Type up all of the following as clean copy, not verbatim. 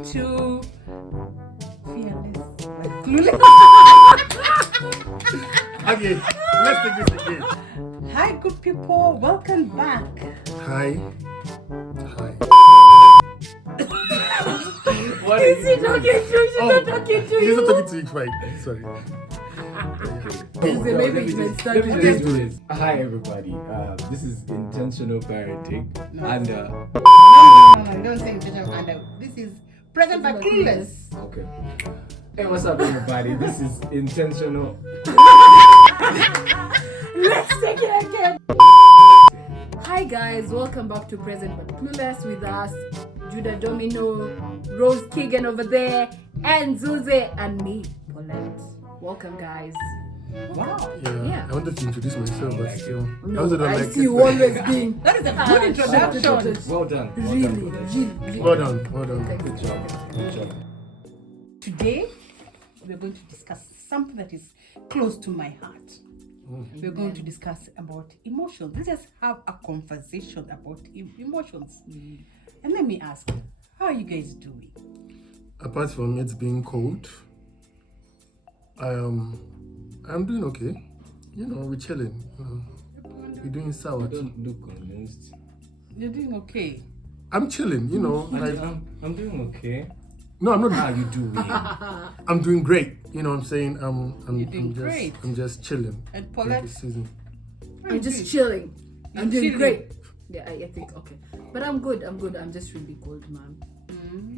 welcome to Fearless but Clueless. Okay, let's take this again. Hi, good people, welcome back. Hi. What is he talking to? She's not talking to She's you. not talking to you, fine. Sorry. Maybe it's Let's do it. Hi everybody, this is Intentional Parenting and No, don't say intentional under. This is present but clueless. okay. Hey, what's up everybody? This is Intentional. Let's take it again. Hi guys, welcome back to Present but Clueless with us, Judah Domino, Rose Keegan over there, and Zuze and me, Paulette. Welcome guys. Wow. Yeah. I wanted to introduce myself, but still. No, also don't I like see it. you always being That is a good introduction. Well done. really. Well done. Okay. Good job. Good job. Today, we're going to discuss something that is close to my heart. We're going to discuss about emotions. Let's just have a conversation about emotions. And let me ask, how are you guys doing? Apart from it being cold, I'm doing okay. You know, we're chilling. We're doing sour. Don't look convinced. You're doing okay. I'm chilling, you know. Like, I'm doing okay. no, I'm not. How you doing? I'm doing great. You know what I'm saying? I'm You're doing just, great. I'm just chilling. And Like Paulette, this season. I'm just chilling. You're I'm doing chilling. great. Yeah, I think okay. But I'm good. I'm just really cold, man.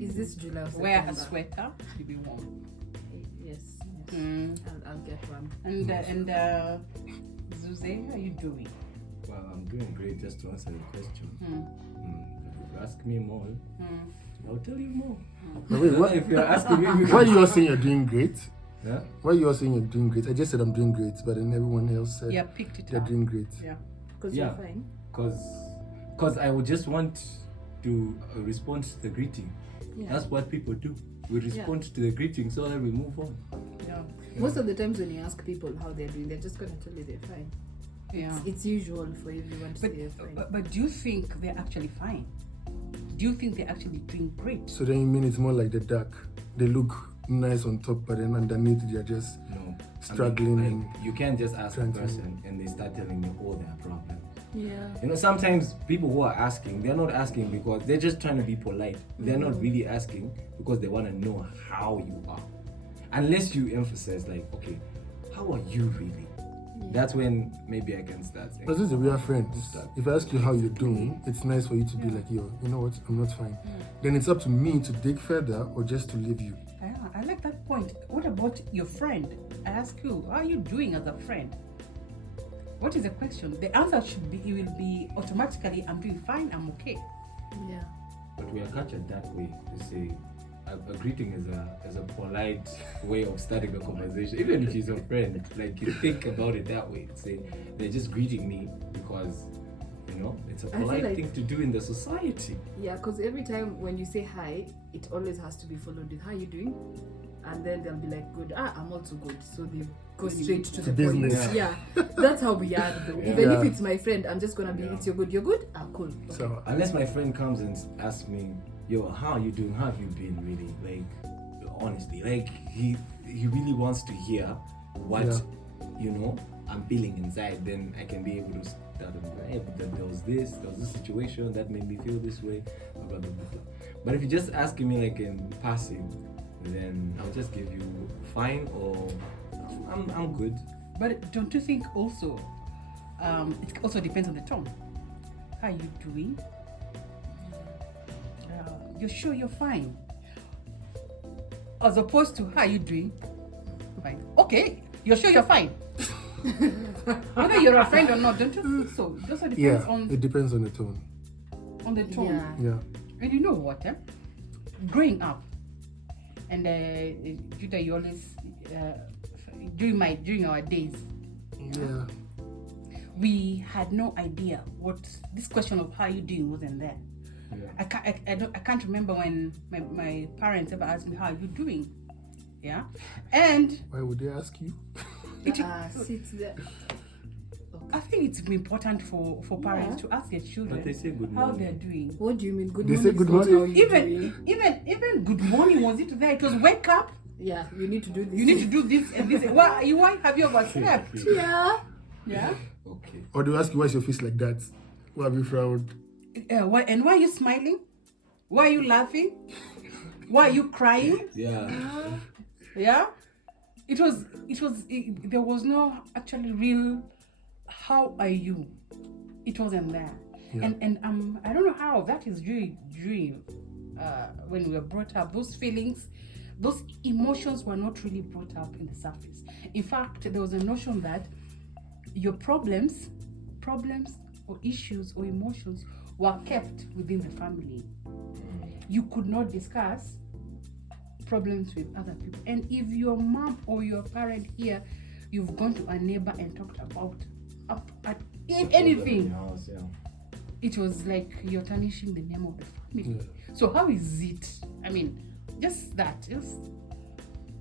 Is this July or September? wear a sweater to be warm. Yes. I'll get one. And Zuze, how are you doing? Well, I'm doing great. Just to answer the question. If you ask me more, I'll tell you more. But wait, what? If you're asking me, Why are you all saying you're doing great? yeah? Why are you all saying you're doing great? I just said I'm doing great, but then everyone else said Yeah, picked it they're up. doing great. Yeah. Because Yeah. you're fine. Cause I would just want to respond to the greeting. Yeah. That's what people do. We respond to the greeting so that we move on. Yeah. Most of the times when you ask people how they're doing, they're just gonna tell you they're fine. Yeah. It's usual for everyone to say they're fine. But do you think they're actually fine? Do you think they're actually doing great? So then you mean it's more like the duck? They look nice on top, but then underneath they're just No. struggling I and mean, you can't just ask a trying to- person and they start telling you all their problems. Yeah. You know, sometimes people who are asking, they're not asking because they're just trying to be polite. They're not really asking because they want to know how you are. Unless you emphasize, like, okay, how are you really? That's when maybe I can start saying. But this is we are friends. Start. If I ask you how you're doing, it's nice for you to be like, yo, you know what, I'm not fine. Then it's up to me to dig further or just to leave you. Yeah, I like that point. What about your friend? I ask you, how are you doing as a friend? What is the question? The answer should be, it will be automatically, I'm doing fine, I'm okay. Yeah. But we are cultured that way to say a greeting is a polite way of starting a conversation. Even if she's a friend, like you think about it that way. Say they're just greeting me because you know it's a feel polite like- thing to do in the society. Yeah, because every time when you say hi, it always has to be followed with how you doing? And then they'll be like, good. I'm also good. So they go straight to the point. business. Yeah. That's how we are though. Yeah. Even if Yeah. it's my friend, I'm just gonna be, it's you're good. You're good? Ah, cool. Okay. So Unless my friend comes and asks me, yo, how are you doing? How have you been really? Like honestly, like he really wants to hear what you know I'm feeling inside, then I can be able to tell them, hey, but there was this situation that made me feel this way, blah blah blah blah. Blah. But if you're just asking me like in passing, then I'll just give you fine or I'm good. But don't you think also, it also depends on the tone. How are you doing? You're sure you're fine? As opposed to, how are you doing? Fine. Okay, you're sure you're fine? Whether you're a friend or not, don't you think so? It also depends yeah, it depends on the tone. on the tone. Yeah. Yeah. And you know what? Growing up, and Judah, you always during our days, Yeah. we had no idea what this question of how you doing wasn't there. Yeah. I can't remember when my parents ever asked me how are you doing. Yeah, and Why would they ask you? Sit there. I think it's important for parents to ask their children But they say good how morning. they're doing. What do you mean? Good They morning. say good is not morning? how you doing. Even good morning, was it there? It was wake up. Yeah, you need to do this. You need to do this and this. Why have you overslept? Yeah. Yeah. Okay. Or they ask you, why's your face like that? Why have you frowned? Why are you smiling? Why are you laughing? Why are you crying? Yeah. Yeah. There was no actually real how are you? It wasn't there. Yeah. And I don't know how that is during when we were brought up, those feelings, those emotions were not really brought up in the surface. In fact, there was a notion that your problems or issues or emotions were kept within the family. You could not discuss problems with other people. And if your mom or your parent here, you've gone to a neighbor and talked about anything, House, yeah. it was like you're tarnishing the name of the family. Yeah. So how is it? I mean, just that. Just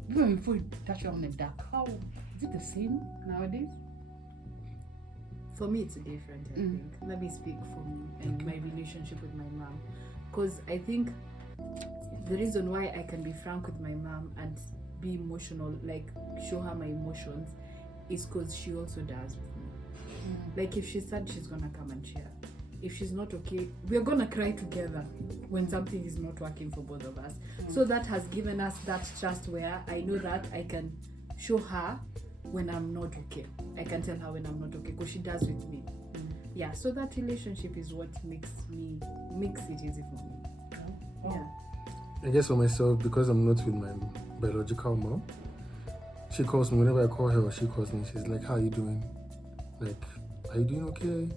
even before you touch on the dark, how is it the same nowadays? For me, it's different, I think. Let me speak for me and my relationship with my mom. Because I think the reason why I can be frank with my mom and be emotional, like show her my emotions, is because she also does with me. Like if she's sad, she's gonna come and share. If she's not okay, we're gonna cry together when something is not working for both of us. So that has given us that trust where I know that I can show her when I'm not okay. I can tell her when I'm not okay because she does with me. Yeah, so that relationship is what makes it easy for me. Yeah. I guess for myself, because I'm not with my biological mom, she calls me whenever I call her or she calls me. She's like, "How are you doing? Like, are you doing okay?"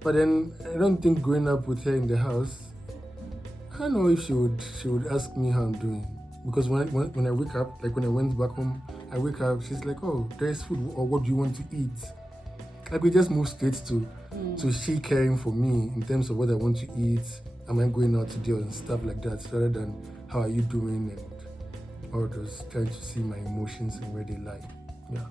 But then I don't think growing up with her in the house, I don't know if she would ask me how I'm doing. Because when I wake up, like when I went back home, I wake up, she's like, "Oh, there's food, or what do you want to eat?" Like we just move straight to she caring for me in terms of what I want to eat, am I going out today and stuff like that, rather than how are you doing and all those, trying to see my emotions and where they lie. Yeah.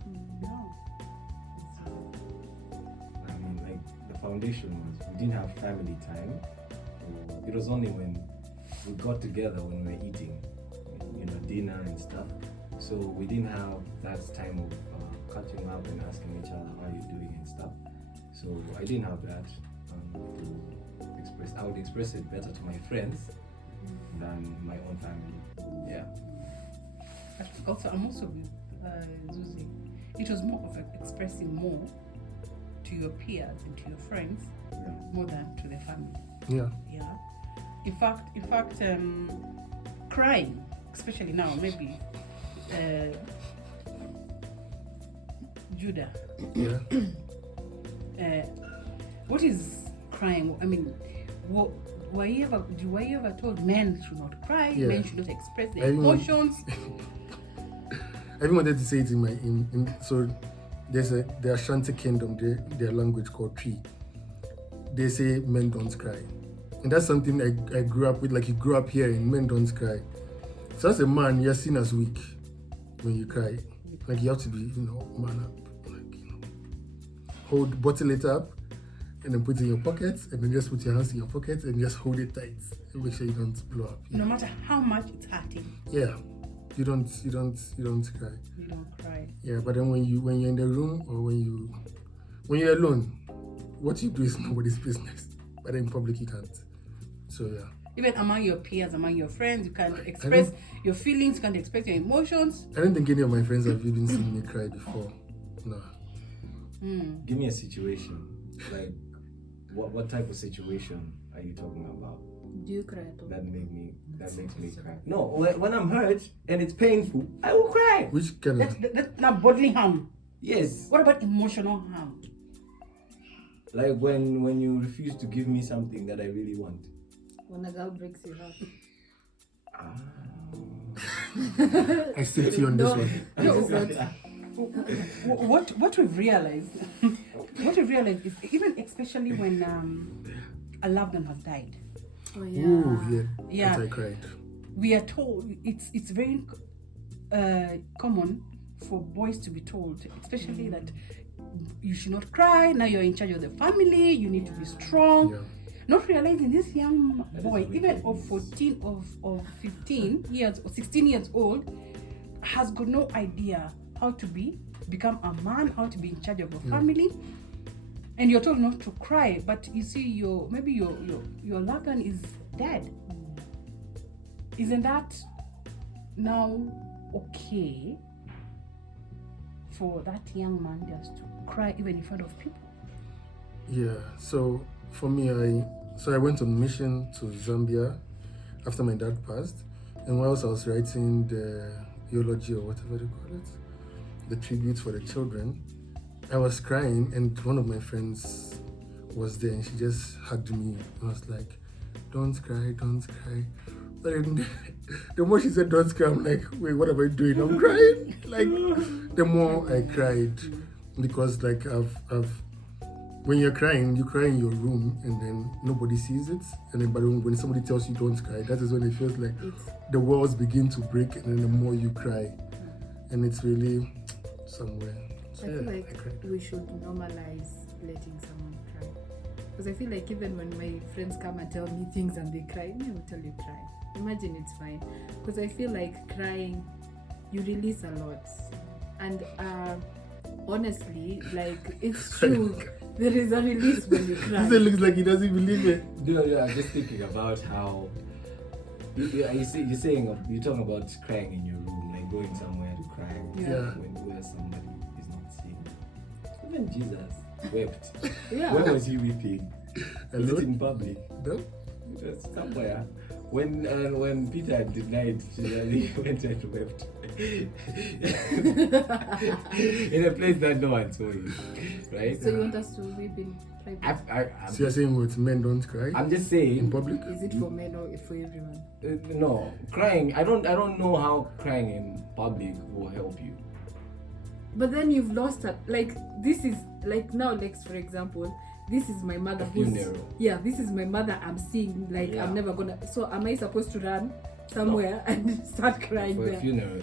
I mean, like the foundation was we didn't have family time. It was only when we got together when we were eating, dinner and stuff. So we didn't have that time of catching up and asking each other how you're doing and stuff. So I didn't have that to express. I would express it better to my friends than my own family. Yeah. Also, I'm also with Zuzi. It was more of expressing more to your peers and to your friends more than to the family. Yeah. Yeah. In fact, crying, especially now, maybe Judah. Yeah. What is crying? I mean, were you ever told men should not cry? Yeah. Men should not express their Everyone- emotions. I even wanted to say it in so there's the Ashanti kingdom, their language called Tree. They say men don't cry. And that's something I grew up with, like you grew up hearing, men don't cry. So as a man, you're seen as weak when you cry. Like you have to be, man up. Like, bottle it up and then put it in your pockets and then just put your hands in your pockets and just hold it tight and make sure you don't blow up. No matter how much it's hurting, Yeah. You don't cry. you don't cry. Yeah, but then when you're in the room or when you're alone, what you do is nobody's business. But in public you can't. So yeah. Even among your peers, among your friends, you can't express your feelings, you can't express your emotions. I don't think any of my friends have even seen me cry before. No. Give me a situation. Like, what type of situation are you talking about? Do you cry at all? That makes me cry. No, when I'm hurt and it's painful, I will cry. Which kind of That's not bodily harm. Yes. What about emotional harm? Like when you refuse to give me something that I really want. When a girl breaks your heart. I stick to you on this one. What we've realized, is even especially when a loved one has died, Oh yeah. Ooh, yeah. Yeah. That's I cried. we are told it's very common for boys to be told, especially that you should not cry. Now you're in charge of the family. You need to be strong. Yeah. Not realizing this young That is boy, even wicked. of 14, of 15 years or 16 years old, has got no idea how to become a man, how to be in charge of a family. And you're told not to cry, but you see, your loved one is dead. Isn't that now okay for that young man just to cry even in front of people? Yeah, so for me, I went on mission to Zambia after my dad passed, and whilst I was writing the eulogy or whatever they call it, the tribute for the children, I was crying, and one of my friends was there, and she just hugged me. I was like, "Don't cry, don't cry." But then, the more she said, "Don't cry," I'm like, "Wait, what am I doing? I'm crying." Like, the more I cried, because like when you're crying, you cry in your room, and then nobody sees it. And then, but when somebody tells you don't cry, that is when it feels like the walls begin to break, and then the more you cry, and it's really somewhere. So, I feel yeah, like I cried. we should normalize letting someone cry. Because I feel like even when my friends come and tell me things and they cry, me will tell you cry. Imagine it's fine. Because I feel like crying, you release a lot. And honestly, like, it's true. There is a release when you cry. It looks like he doesn't believe it. No, I'm just thinking about how you're talking about crying in your room, like going somewhere to cry Yeah. where somebody is not seeing. Even Jesus wept. Yeah. Where was he weeping? Was it Alone? in public? No? It was somewhere. When Peter denied, he went and wept. In a place that no one saw him, right? So you want us to weep in private? So you're saying what, men don't cry I'm just in saying. public? Is it for men or for everyone? No, crying. I don't know how crying in public will help you. But then you've lost her. Like, this is like now, like, for example, this is my mother. A funeral. Yeah, this is my mother. I'm seeing. Like, Yeah. I'm never gonna. So am I supposed to run somewhere and start crying For a there? funeral,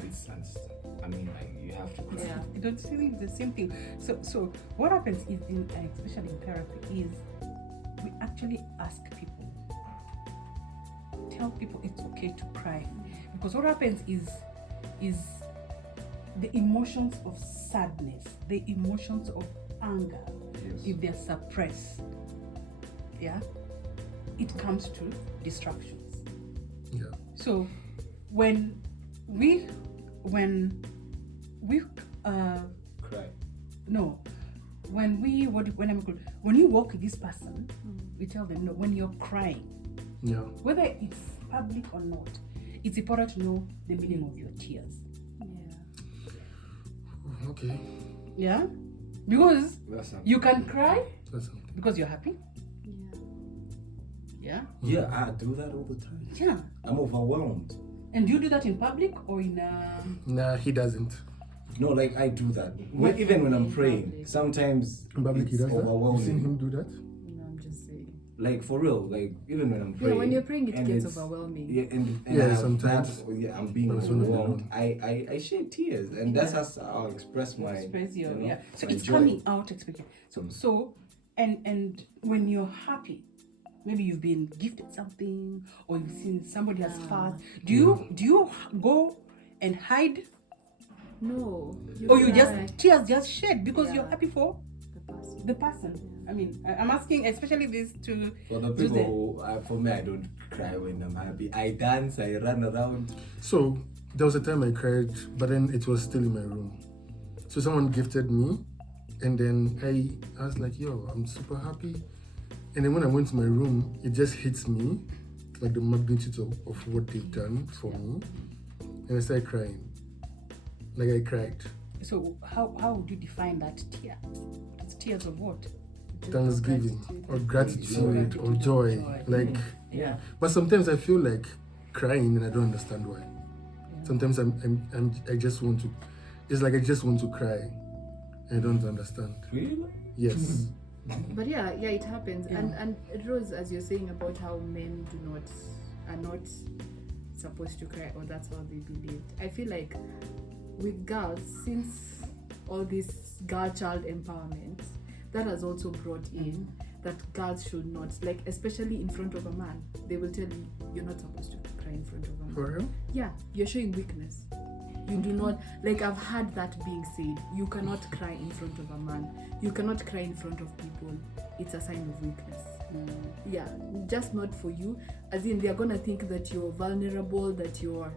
I mean, like, you have to cry. Yeah. I don't think it's the same thing. So what happens is, especially in therapy, is we actually ask people, tell people it's okay to cry, because what happens is the emotions of sadness, the emotions of anger, if they're suppressed, yeah, it comes to distractions. Yeah. So when we Cry. no, when you walk with this person, we tell them, no, when you're crying, Yeah. whether it's public or not, it's important to know the meaning of your tears. Okay. Yeah, because That's something. you can cry That's something. because you're happy. Yeah. Yeah, Yeah, I do that all the time. yeah. I'm overwhelmed. And you do that in public or in Nah, he doesn't. No, like I do that. Even when I'm In praying, public. sometimes In public, he it's does that. You've seen overwhelming. him do that? No, I'm just saying. Like for real, like even when I'm praying. Yeah, when you're praying, it and gets it's- overwhelming. Yeah, and Yeah, I have sometimes. I'm being That's when I overwhelmed. I shed tears, and that's how I'll express my. express your you know, yeah. So my it's joy. coming out expression. So and when you're happy, maybe you've been gifted something or you've seen somebody has passed. Do you go and hide, No. or you cry. just tears just shed because you're Yeah. happy for The person. the person? I mean, I'm asking especially this to For the to people, for me, I don't cry when I'm happy. I dance, I run around. So there was a time I cried, but then it was still in my room. So someone gifted me, and then I was like, "Yo, I'm super happy." And then when I went to my room, it just hits me, like the magnitude of what they've done for me, and I started crying. Like I cried. So how would you define that tear? It's tears of what? Thanksgiving or gratitude or joy. Like, Yeah. but sometimes I feel like crying and I don't understand why. Sometimes I just want to. It's like I just want to cry. I don't understand. Really? Yes. But yeah, it happens. Yeah. And Rose, as you're saying about how men are not supposed to cry, or that's how they believed. I feel like with girls, since all this girl-child empowerment, that has also brought in that girls should not, like, especially in front of a man, they will tell you you're not supposed to cry in front of a man. For real? Yeah, you're showing weakness. You do not, like, I've heard that being said. You cannot cry in front of a man. You cannot cry in front of people. It's a sign of weakness. Yeah, just not for you. As in, they're gonna think that you're vulnerable, that you're,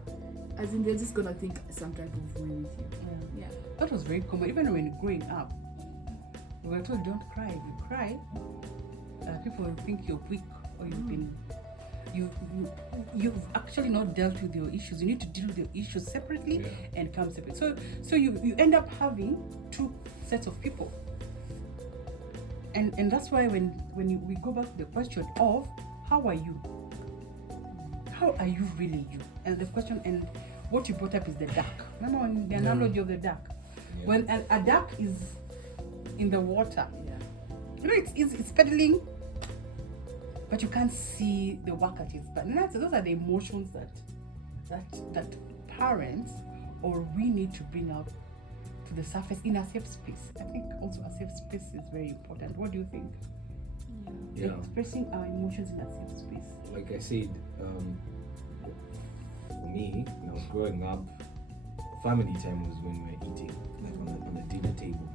as in, they're just gonna think some type of way with you. Yeah. That was very common. Even when growing up, we were told don't cry. If you cry, people will think you're weak or you've actually not dealt with your issues. You need to deal with your issues separately and come separate. So you end up having two sets of people. And that's why when we go back to the question of how are you? How are you really you? And the question and what you brought up is the duck. Remember when the analogy of the duck? Yeah. When a duck is in the water, you know it's pedaling, but you can't see the work at its back. And those are the emotions that parents or we need to bring up to the surface in a safe space. I think also a safe space is very important. What do you think? Yeah. Expressing our emotions in a safe space. Like I said, for me, when I was growing up, family time was when we were eating, like on the dinner table.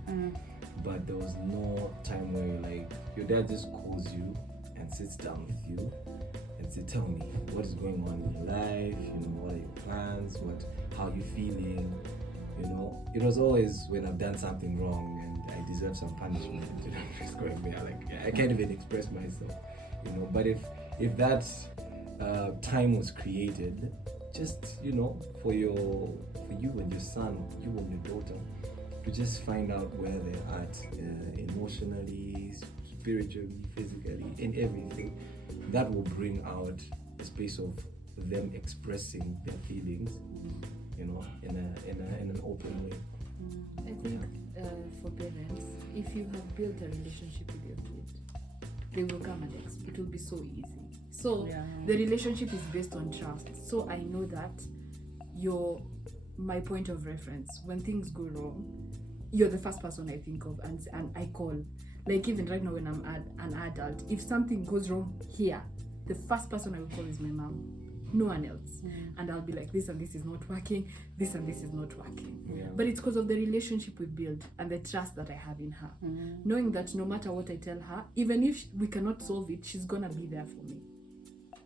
But there was no time where like your dad just calls you and sits down with you and says, tell me what is going on in your life, what are your plans, how you feeling, It was always when I've done something wrong and I deserve some punishment, it's going me, I can't even express myself, But if that time was created, just for you and your son, you and your daughter, to just find out where they're at emotionally, spiritually, physically, in everything, that will bring out a space of them expressing their feelings, in an open way. I think for parents, if you have built a relationship with your kid, they will come and it will be so easy. So the relationship is based on trust. So I know that you're my point of reference. When things go wrong, you're the first person I think of and I call. Like even right now when I'm an adult, if something goes wrong here, the first person I will call is my mom. No one else. And I'll be like, this and this is not working, this and this is not working. But it's because of the relationship we build and the trust that I have in her. Knowing that no matter what I tell her, even if we cannot solve it, she's gonna be there for me.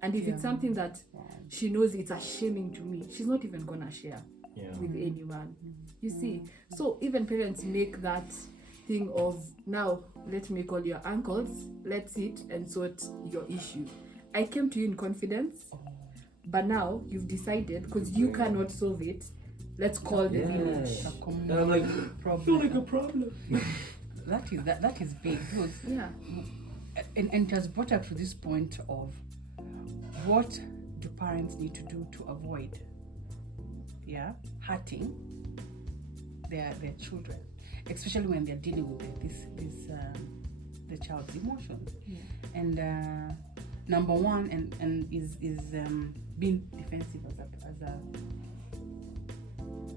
And if it's something that she knows it's a shaming to me, she's not even gonna share with anyone. You see? So even parents make that thing of, now let me call your uncles, let's sit and sort your issue. I came to you in confidence, but now you've decided, because you cannot solve it, let's call the village. And I'm like, I feel like a problem. that is big, because and it has brought up to this point of what do parents need to do to avoid hurting their children, especially when they're dealing with the child's emotions. And number one and is being defensive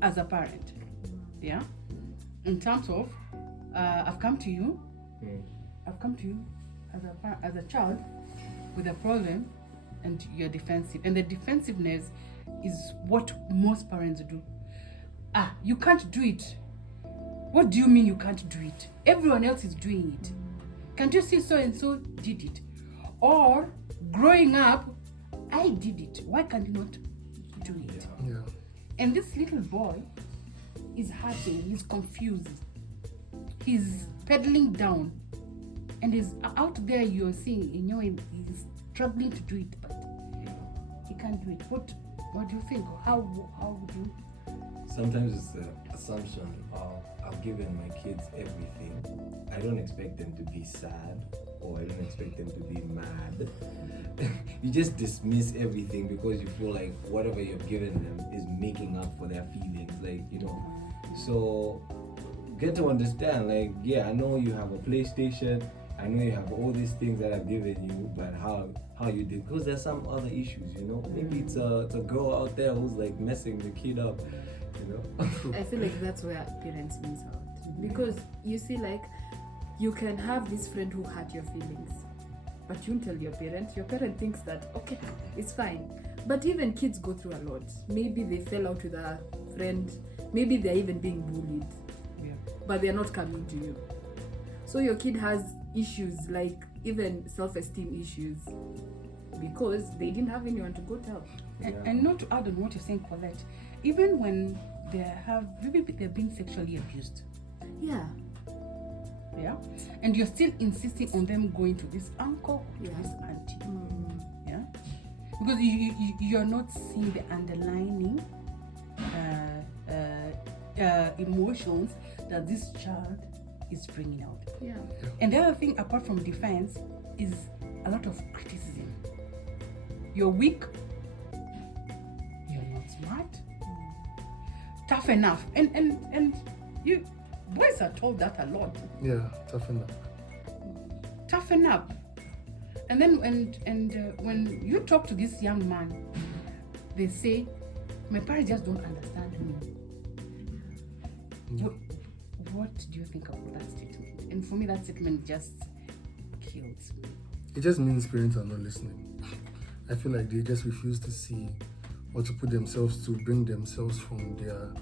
as a parent. In terms of I've come to you as a child with a problem and you're defensive, and the defensiveness is what most parents do. You can't do it. What do you mean you can't do it? Everyone else is doing it. Can't you see so and so did it? Or growing up, I did it. Why can't you not do it? And this little boy is hurting, he's confused, he's pedaling down, and he's out there, you're seeing, he's struggling to do it, but he can't do it. What do you think? How would you? Sometimes it's the assumption of I've given my kids everything. I don't expect them to be sad, or I don't expect them to be mad. You just dismiss everything because you feel like whatever you've given them is making up for their feelings, So get to understand, I know you have a PlayStation, I know you have all these things that I've given you, but how you did, because there's some other issues, Maybe it's a girl out there who's messing the kid up, I feel like that's where parents miss out. Because you see, like, you can have this friend who hurt your feelings, but you won't tell your parent. Your parent thinks that, okay, it's fine. But even kids go through a lot. Maybe they fell out with a friend. Maybe they're even being bullied. Yeah. But they're not coming to you. So your kid has issues, like even self-esteem issues, because they didn't have anyone to go tell. And not to add on what you're saying, Paulette, even when maybe they're being sexually abused, Yeah. yeah, and you're still insisting on them going to this uncle, to Yeah. this auntie, yeah, because you're not seeing the underlying emotions that this child is bringing out. Yeah. And the other thing, apart from defense, is a lot of criticism. You're weak. You're not smart. Tough enough. And you boys are told that a lot. Yeah, toughen up. Toughen up. And then when you talk to this young man, they say, my parents just don't understand me. What do you think about that statement? And for me, that statement just kills me. It just means parents are not listening. I feel like they just refuse to see or to put themselves to bring themselves from their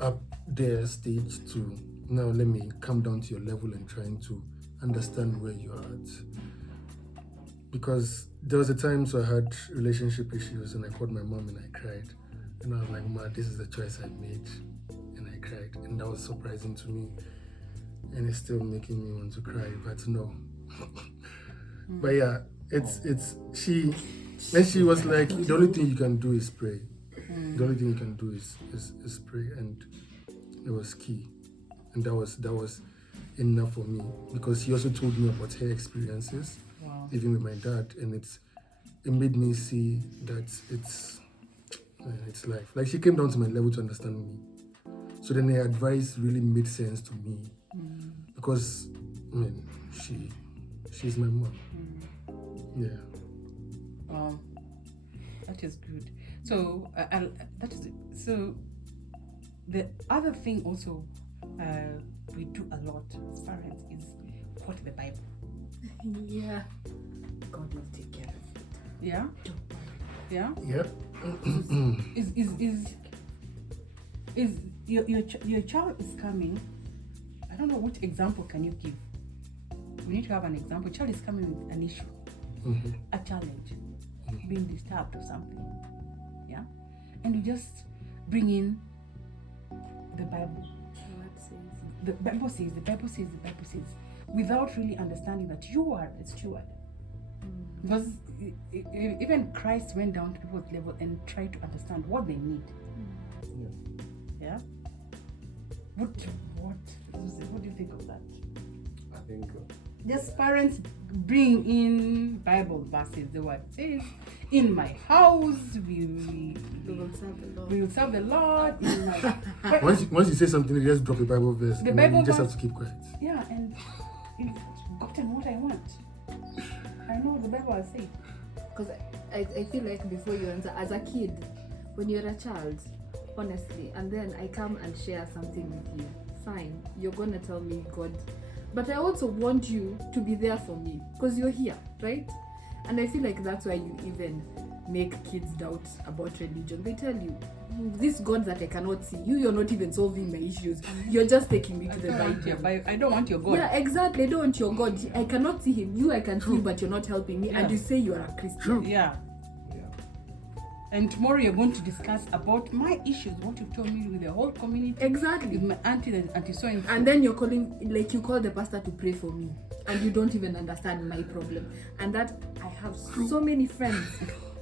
up their stage to now let me come down to your level and trying to understand where you're at. Because there was a time so I had relationship issues and I called my mom and I cried. And I was like, Ma, this is the choice I made. And I cried. And that was surprising to me. And it's still making me want to cry, but no. But yeah, she was like, the only thing you can do is pray. The only thing you can do is pray, and it was key. And that was enough for me, because she also told me about her experiences, even with my dad, and it made me see that it's life. Like, she came down to my level to understand me. So then her advice really made sense to me, because I mean, she's my mom. Yeah. That is good. So that is it. So the other thing also we do a lot as parents is quote the Bible. Yeah. God will take care of it. Yeah. Yeah. Yeah. Is your child is coming? I don't know, which example can you give? We need to have an example. Child is coming with an issue, a challenge, being disturbed or something. Yeah, and you just bring in the Bible. The Bible says, without really understanding that you are a steward. Because even Christ went down to people's level and tried to understand what they need. Yeah. What do you think of that? I think Just parents bring in Bible verses. The word says, "In my house we will serve the Lord." In my Once you say something, you just drop a Bible verse. The and then Bible you just verse- have to keep quiet. yeah, and you've gotten what I want. I know what the Bible has said. Because I feel like before you answer, as a kid, when you're a child, honestly, and then I come and share something with you, fine, you're gonna tell me God, but I also want you to be there for me because you're here, right? And I feel like that's why you even make kids doubt about religion. They tell you, this God that I cannot see, you're not even solving my issues, you're just taking me to the Bible. I don't want your God. Yeah, exactly. I don't want your God. I cannot see him. You, I can see, but you're not helping me. Yeah. And you say you are a Christian. Yeah. And tomorrow you're going to discuss about my issues, what you've told me with the whole community. Exactly. With my auntie and auntie so And then you're calling, like you call the pastor to pray for me, and you don't even understand my problem. And that I have so many friends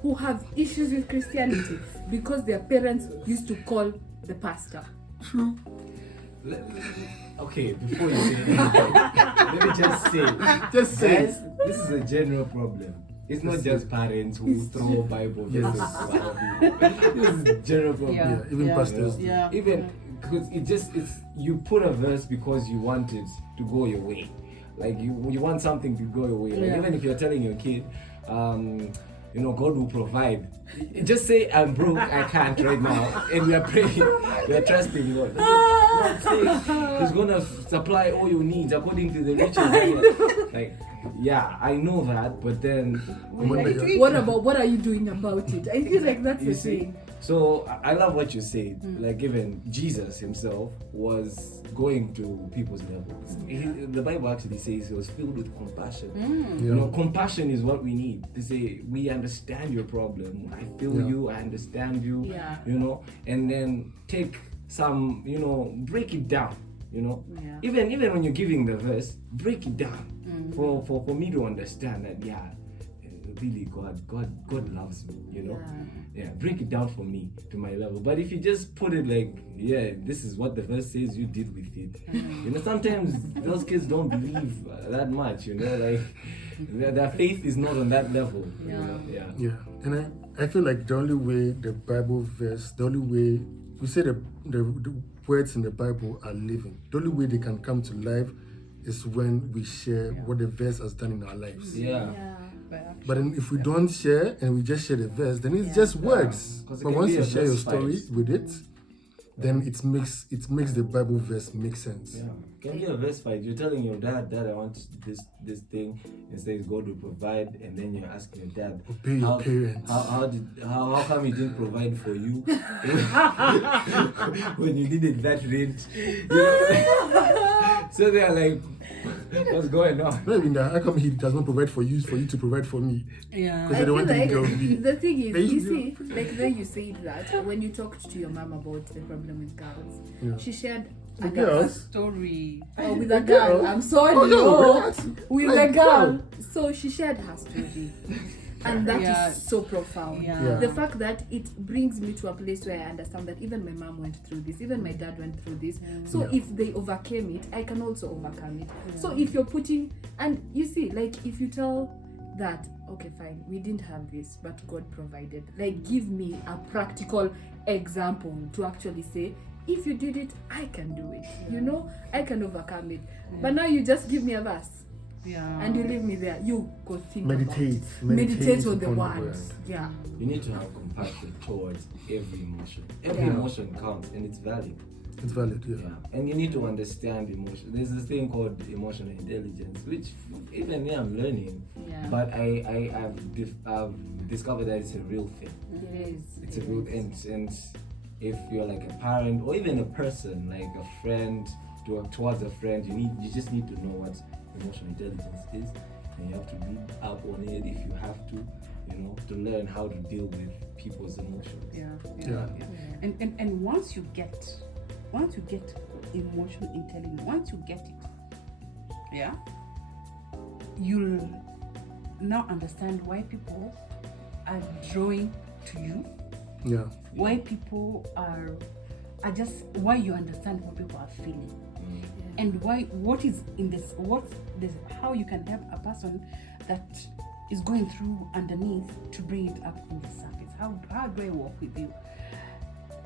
who have issues with Christianity because their parents used to call the pastor. Okay, before you say anything, let me just say, guys, this is a general problem. It's not just parents who throw Bible verses around you. This is a general problem. Yeah, even pastors. Yeah. Even because it's you put a verse because you want it to go your way. Like you want something to go your way. Like Yeah. even if you're telling your kid, God will provide. Just say I'm broke, I can't right now, and we are praying, we are trusting God. God says He's gonna supply all your needs according to the riches. Like, yeah, I know that, but then what are you doing about it? I feel like that's you the see. thing. So I love what you said. Like even Jesus himself was going to people's levels. The Bible actually says he was filled with compassion. Compassion is what we need to say. We understand your problem. I feel you. I understand you. Yeah. And then take some. Break it down. Yeah. Even when you're giving the verse, break it down for me to understand that. Yeah. Really, God loves me, Yeah, break it down for me to my level. But if you just put it like, this is what the verse says, you deal with it. Sometimes those kids don't believe that much, like their faith is not on that level. Yeah, and I feel like the only way the Bible verse, the only way we say the words in the Bible are living, the only way they can come to life is when we share what the verse has done in our lives. But then if we don't share and we just share the verse, then it's just words. It But can once be you a share your verse story fight. with it, then it makes the Bible verse make sense. Yeah, can be a verse fight. You're telling your dad, I want this thing, and says God will provide, and then you're asking your dad, Obey your parents. How come he didn't provide for you when you needed that rent? So they're like, what's going on? Not even that. How come he does not provide for you to provide for me? Yeah. Because I they don't feel want to like be the thing is, They you should see, like then you said that when you talked to your mom about the problem with girls, she shared a girl. girls. Story. Oh, with a girl. I'm sorry. Oh, no, no, what? with Like a girl. So she shared her story. And that is Yeah. so profound. Yeah. The fact that it brings me to a place where I understand that even my mom went through this, even my dad went through this. So if they overcame it, I can also overcome it. So if you're putting, and you see, like if you tell that, okay, fine, we didn't have this, but God provided. Like give me a practical example to actually say, if you did it, I can do it. I can overcome it. But now you just give me a verse. Yeah. And you leave me there. You go think Meditate. about it. Meditate on the upon words. word. Yeah. You need to have compassion towards every emotion. Every Yeah. emotion counts, and it's valid. It's valid, Yeah, and you need to understand emotion. There's this thing called emotional intelligence, which even me I'm learning. Yeah. But I've discovered that it's a real thing. It is. It's a real thing, and if you're like a parent or even a person, like a friend towards a friend, you just need to know what emotional intelligence is, and you have to read up on it if you have to. To learn how to deal with people's emotions. Yeah. And once you get emotional intelligence, once you get it, you'll now understand why people are drawing to you. Yeah. Why people are just why you understand what people are feeling. And what is in this, how you can help a person that is going through underneath to bring it up in the surface. How do I work with you?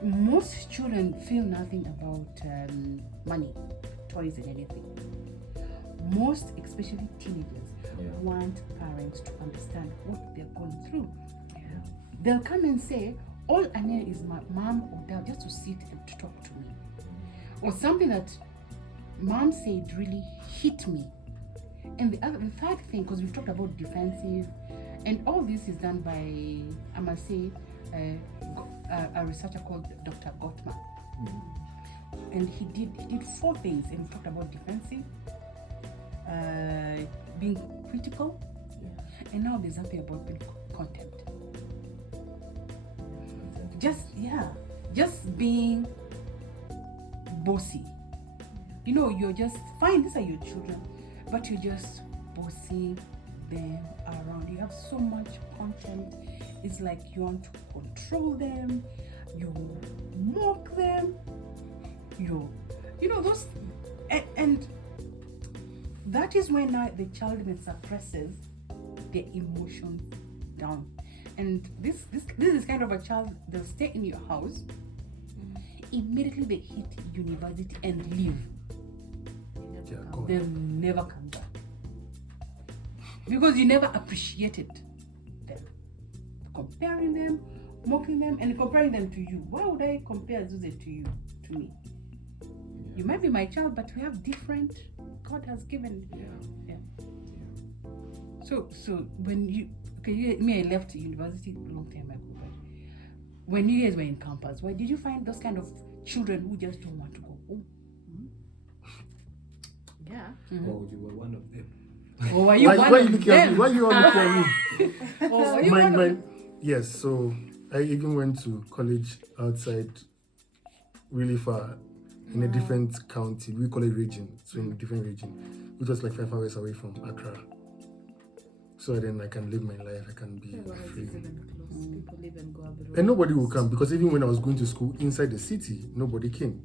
Most children feel nothing about money, toys, and anything. Most, especially teenagers, want parents to understand what they're going through. They'll come and say, all I need is my mom or dad just to sit and to talk to me. Or something that mom said really hit me. And the third thing, because we've talked about defensive, and all this is done by, I must say, a researcher called Dr. Gottman. And he did 4 things, and we talked about defensive, being critical, and now there's something about being contempt. Just being bossy. You're just fine, these are your children, but you're just bossing them around. You have so much contempt. It's like you want to control them, you mock them, those, and that is when the child even suppresses their emotions down. And this is kind of a child, they'll stay in your house, immediately they hit university and leave. They'll never come back because you never appreciated them. comparing them, mocking them, and comparing them to you. Why would I compare Zuze to you, to me? You might be my child, but we have different. God has given. Yeah. So when I left university a long time ago. But when you guys were in campus, why did you find those kind of children who just don't want to go home? Yeah. Oh, you were one of them. Or were you Why one you of looking at me? them? Why you all looking at me? Or were you one of them? Yes, so I even went to college outside, really far, in a different county. We call it region, so in a different region, which was like 5 hours away from Accra. So then I can live my life, I can be free. People live and go abroad. And nobody will come, because even when I was going to school inside the city, nobody came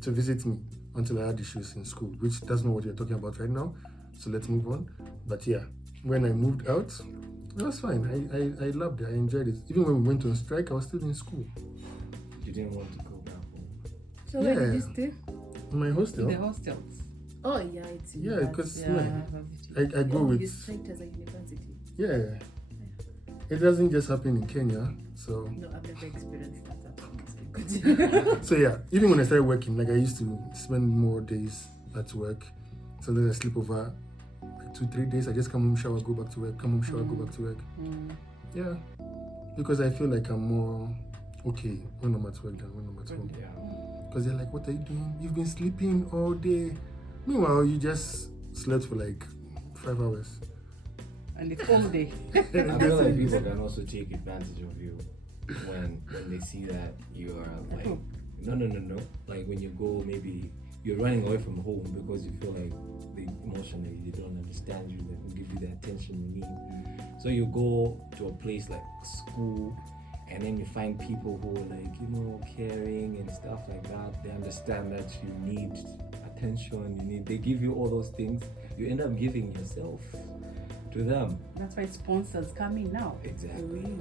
to visit me until I had issues in school, which that's not what you're talking about right now. So let's move on. But yeah, when I moved out, it was fine. I loved it. I enjoyed it. Even when we went on strike, I was still in school. You didn't want to go back home. So where did you Yeah. stay? In my hostel. The hostels. Oh yeah, it's Yeah, because Yeah. I go you with straight as a university. yeah. It doesn't just happen in Kenya. So No, I've never experienced that. Good. so yeah, even when I started working, like I used to spend more days at work. Sometimes I sleep over like 2-3 days. I just come home, shower, go back to work. Come home, shower, go back to work. Yeah, because I feel like I'm more okay when I'm at work than when I'm at home. Yeah. Because they're like, "What are you doing? You've been sleeping all day." Meanwhile, you just slept for like 5 hours. And it's all day. I feel like people can also take advantage of you when they see that you are like no. Like when you go, maybe you're running away from home because you feel like emotionally they don't understand you, they don't give you the attention you need. So you go to a place like school, and then you find people who are like, caring and stuff like that. They understand that you need attention, they give you all those things. You end up giving yourself to them. That's why sponsors come in now. Exactly.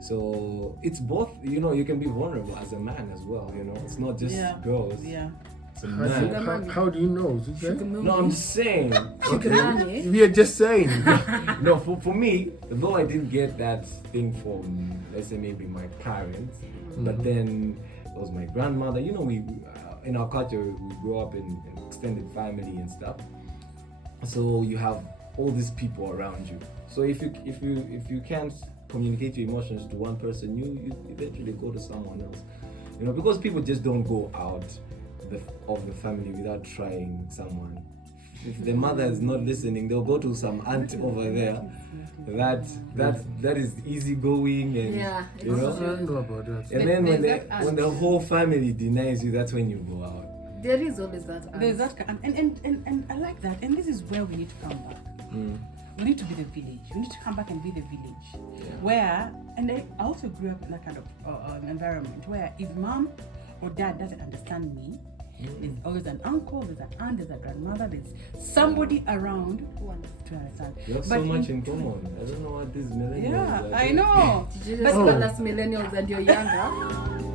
So it's both, you can be vulnerable as a man as well, it's not just girls. Yeah. It's a man. How do you know? No, I'm just saying. Okay. We are just saying. No, for me, though I didn't get that thing from, let's say, maybe my parents, but then it was my grandmother. We in our culture, we grow up in an extended family and stuff. So you have all these people around you. So if you can't communicate your emotions to one person, you eventually go to someone else. Because people just don't go out of the family without trying someone. If the mother is not listening, they'll go to some aunt over there. That is easygoing and Yeah, I don't know about that. And then There's when the whole family denies you, that's when you go out. There is always that. There's that, and I like that. And this is where we need to come back. We need to be the village. We need to come back and be the village. Where, and I also grew up in that kind of environment where if mom or dad doesn't understand me, there's always an uncle, there's an aunt, there's a grandmother, there's somebody around who to understand. You have so much in common. I don't know what these millennials are I doing. know. Did you just call us millennials and you're younger?